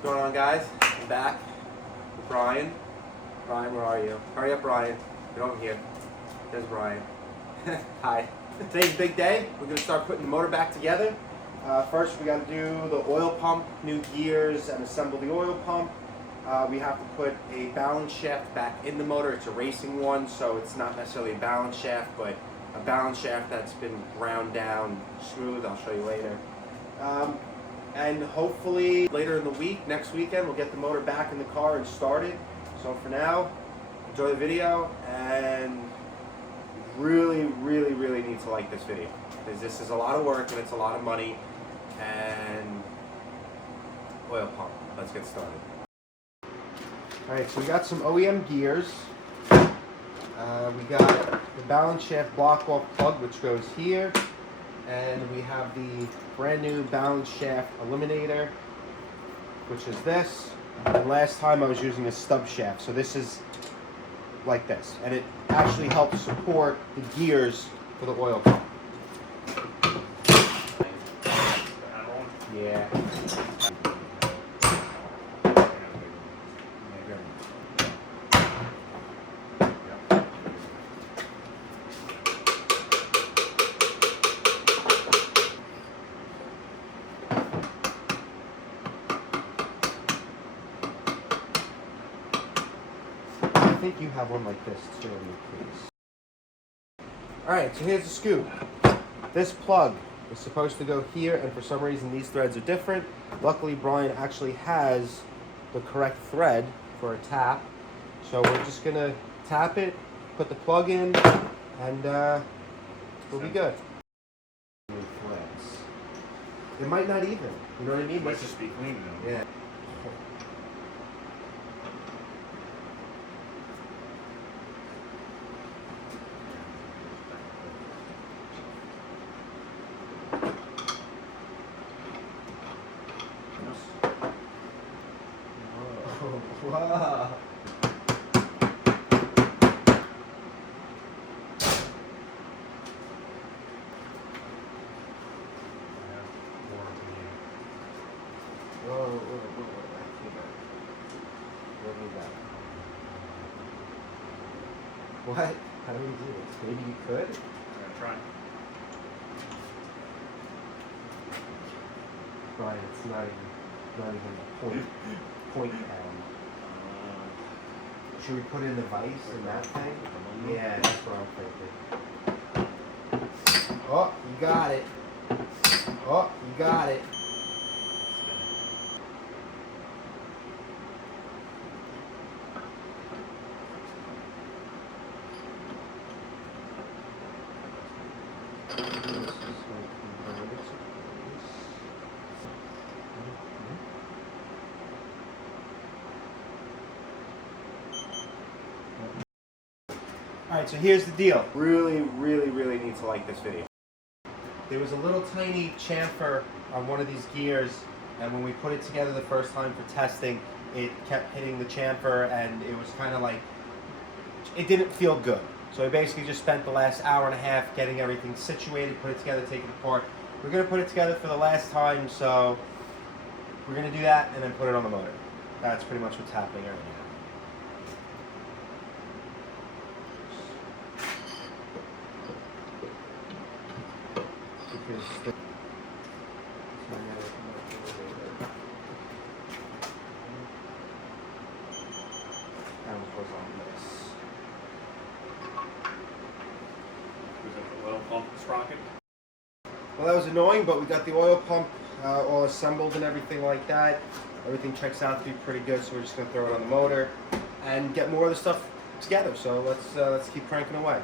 What's going on, guys? I'm back with Brian. Brian, where are you? Hurry up, Brian. Get over here. There's Brian. Hi. Today's a big day. We're going to start putting the motor back together. First, we got to do the oil pump, new gears, and assemble the oil pump. We have to put a balance shaft back in the motor. It's a racing one, so it's not necessarily a balance shaft, but a balance shaft that's been ground down smooth. I'll show you later. And hopefully later in the week, next weekend, we'll get the motor back in the car and started. So for now, enjoy the video, and really need to like this video, because this is a lot of work and it's a lot of money. And oil pump, let's get started. Alright, so we got some OEM gears. We got the balance shaft block off plug, which goes here. And we have the brand new balance shaft eliminator, which is this. And last time I was using a stub shaft, so this is like this. And it actually helps support the gears for the oil pump. Yeah. I think you have one like this too in your case. Alright, so here's the scoop. This plug is supposed to go here, and for some reason these threads are different. Luckily, Brian actually has the correct thread for a tap. So we're just gonna tap it, put the plug in, and we'll be good. It might not even, you know what I mean? It might just be clean though. Yeah. Wow. Whoa. What? How do we do this? Maybe you could? I'm gonna try. Brian, it's not even a point pound. Should we put in the vise in that thing? Yeah, that's what I'm thinking. Oh, you got it. Oh, you got it. Alright, so here's the deal. Really need to like this video. There was a little tiny chamfer on one of these gears, and when we put it together the first time for testing, it kept hitting the chamfer, and it was kind of like, it didn't feel good. So we basically just spent the last hour and a half getting everything situated, put it together, take it apart. We're going to put it together for the last time, so we're going to do that and then put it on the motor. That's pretty much what's happening right now. Was it the oil pump sprocket? Well, that was annoying, but we got the oil pump all assembled and everything like that. Everything checks out to be pretty good, so we're just going to throw it on the motor and get more of the stuff together. So let's keep cranking away.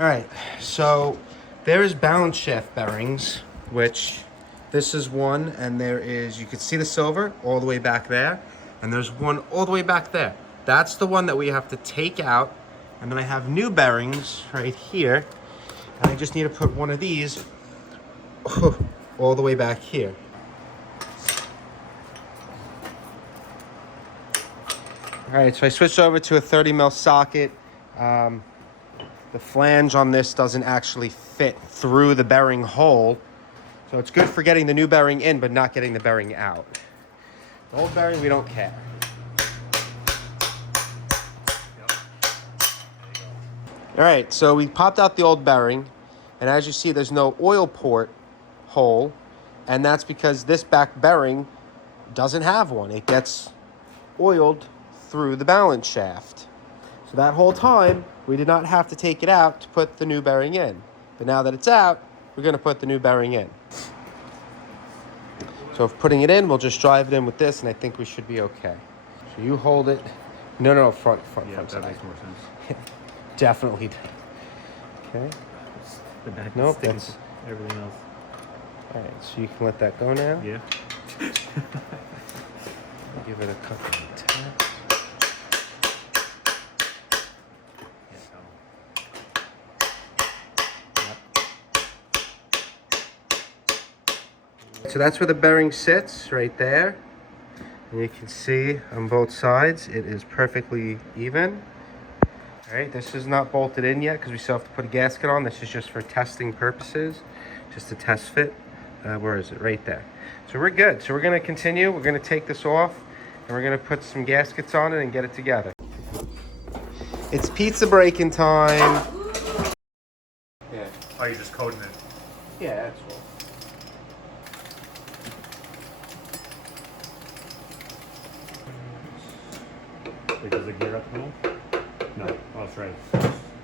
Alright, so there's balance shaft bearings, which this is one, and there is, you can see the silver all the way back there, and there's one all the way back there. That's the one that we have to take out, and then I have new bearings right here, and I just need to put one of these all the way back here. All right, so I switched over to a 30 mil socket. The flange on this doesn't actually fit through the bearing hole. So it's good for getting the new bearing in, but not getting the bearing out. The old bearing, we don't care. All right, so we popped out the old bearing, and as you see, there's no oil port hole, and that's because this back bearing doesn't have one. It gets oiled through the balance shaft. So that whole time, we did not have to take it out to put the new bearing in. But now that it's out, we're going to put the new bearing in. So if putting it in, we'll just drive it in with this, and I think we should be okay. So you hold it. No, front Yeah, that side. makes more sense. Definitely. Okay. The back Nope, sticking that's... to everything else. All right, so you can let that go now. Yeah. Give it a couple of taps. So that's where the bearing sits, right there. And you can see on both sides, it is perfectly even. All right, this is not bolted in yet because we still have to put a gasket on. This is just for testing purposes, just to test fit. Where is it? Right there. So we're good. So we're gonna continue. We're gonna take this off and we're gonna put some gaskets on it and get it together. It's pizza breaking time. Yeah. Oh, you're just coating it. Yeah, that's cool. Wait, does it gear up at all? No. Oh, that's right. Yeah, like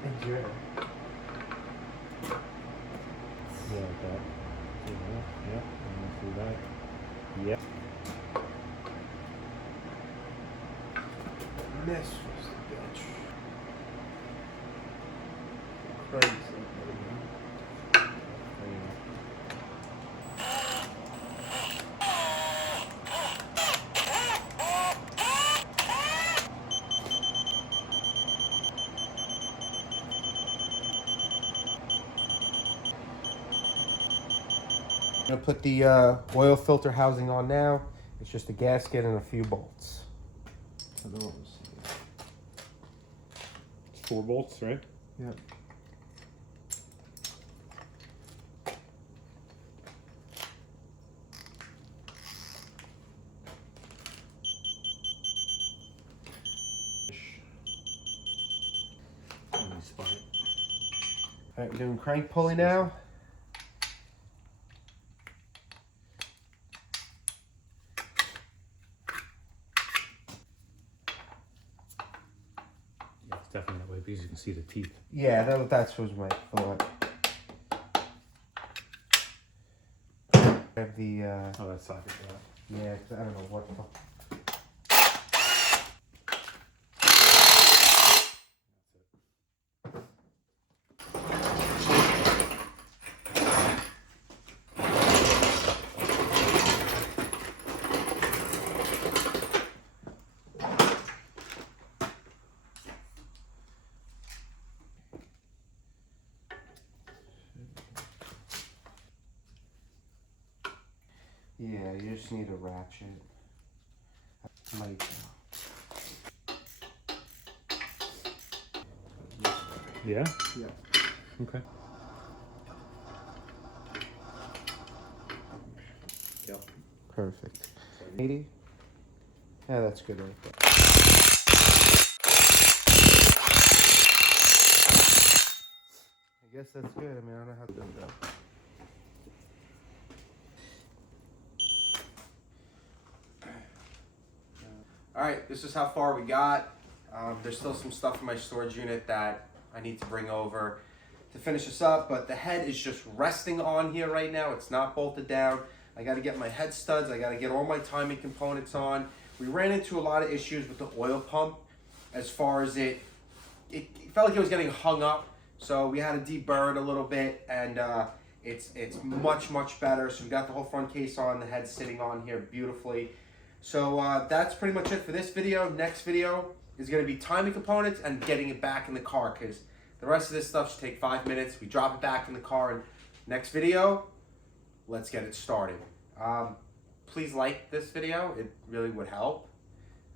that. Yeah. I'm gonna do that. Yep. This was the bitch. Crazy. I'm gonna put the oil filter housing on now. It's just a gasket and a few bolts. So those. It's 4 bolts, right? Yep. Spot it. All right, we're doing crank pulley now. Yeah, it's definitely that way because you can see the teeth. Yeah, that was my thought. I have the Oh, that's socket for that. yeah, 'cause I don't know what. Yeah, you just need a ratchet. Might. Yeah? Yeah. Okay. Yep. Perfect. 80? Yeah, that's good right there. I guess that's good. I mean, I don't know how to do that. All right, this is how far we got. There's still some stuff in my storage unit that I need to bring over to finish this up, but the head is just resting on here right now. It's not bolted down. I got to get my head studs. I got to get all my timing components on. We ran into a lot of issues with the oil pump as far as it felt like it was getting hung up. So we had to deburr it a little bit, and it's much better. So we got the whole front case on, the head sitting on here beautifully. So that's pretty much it for this video. Next video is going to be timing components and getting it back in the car, because the rest of this stuff should take 5 minutes. We drop it back in the car, and next video, let's get it started. Please like this video. It really would help.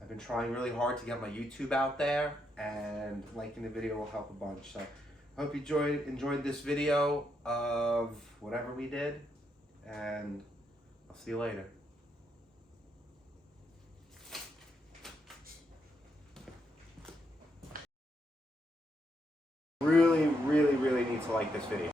I've been trying really hard to get my YouTube out there, and liking the video will help a bunch. So I hope you enjoyed this video of whatever we did, and I'll see you later. Really, really, really need to like this video.